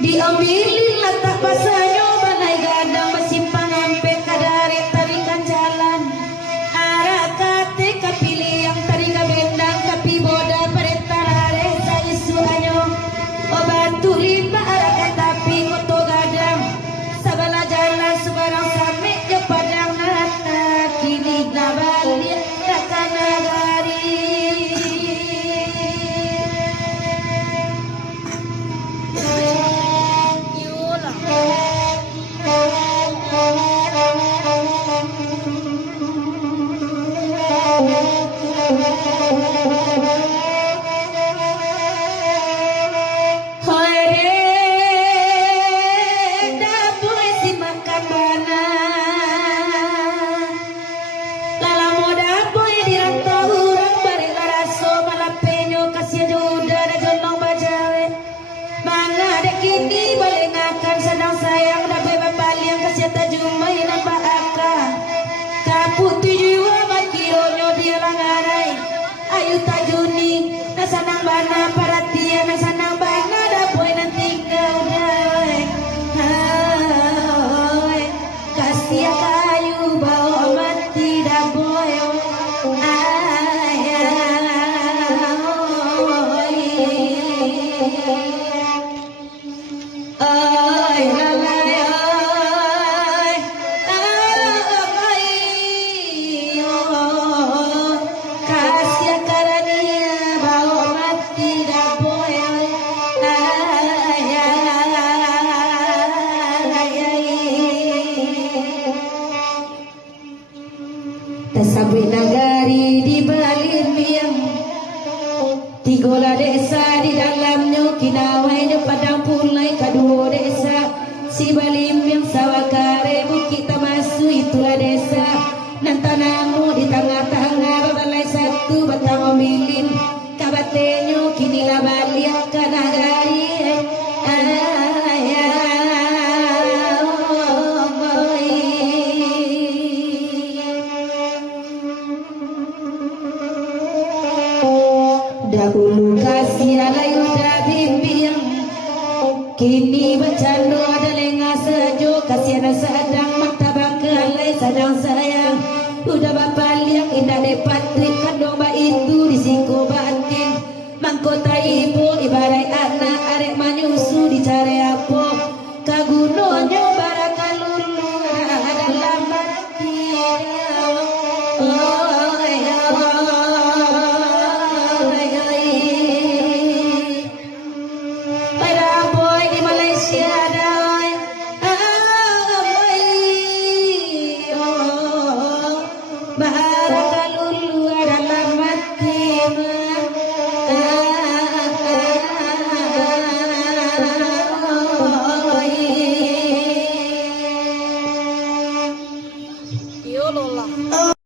Diambilin letak pasanya banai gadang bersimpang sampai kadari tarikan jalan arah kate kapilih yang tariga bendang kapi boda peretarare saya suanyo obatu limba arah katapi moto gadang sabala jalan subarang sampai ke padang rata kini nabalik rakanagari. Kini balengakan senang sayang dapat bapaliang kasiata jumai nampak akal kaputi jiwa makironyo dia langarai ayu tajuni nasanang bana paratia nasanang bana dapoy nanti kau dai hai kasia kayu bau mati dapoy Tasabui nagari di balik biang tigola desa di dalamnya kinawainya padang pulai kedua desa si balim yang sawakare bukit tamasu itulah desa dan tanahmu di tengah-tengah bebalai satu batang omilin kabatenyo kinilah balik ke nagari dahulu kasih alayu dah bimbing kini bercanda ada lengah sejuk kasih ada sedang